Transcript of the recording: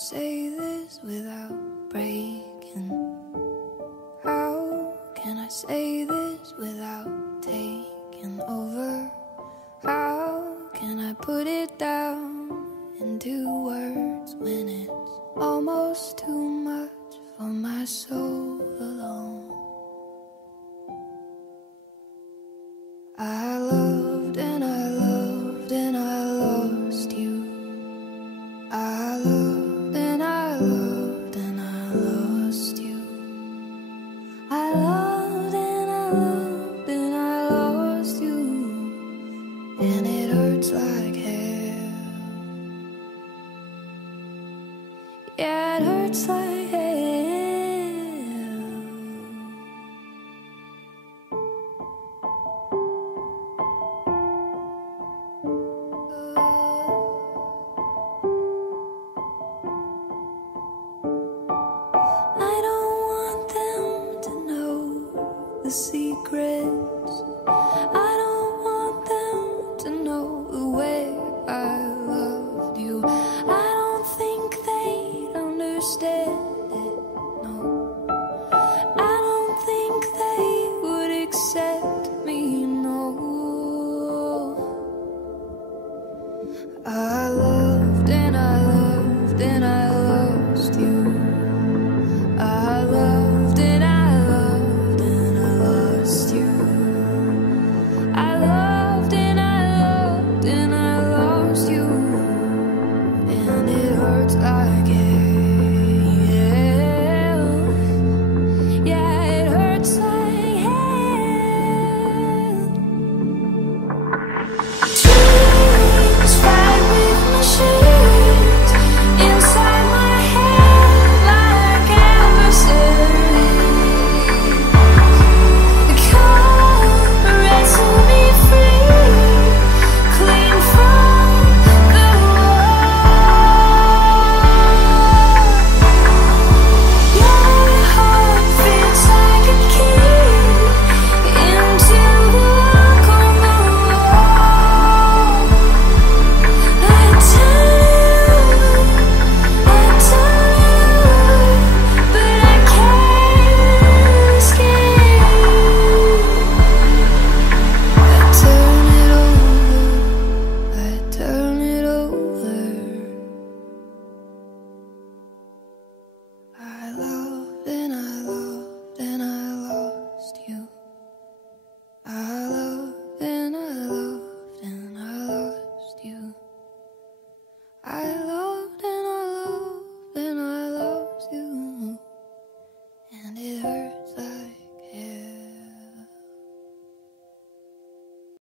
say this without breaking? How can I say this without taking over? How can I put it down into words when it's almost too much for my soul alone? I loved and I loved and I lost you. I loved and I loved and I lost you. I loved and I loved and I lost you. And it hurts like hell. Yeah, it hurts like hell. I don't want them to know the secrets. I don't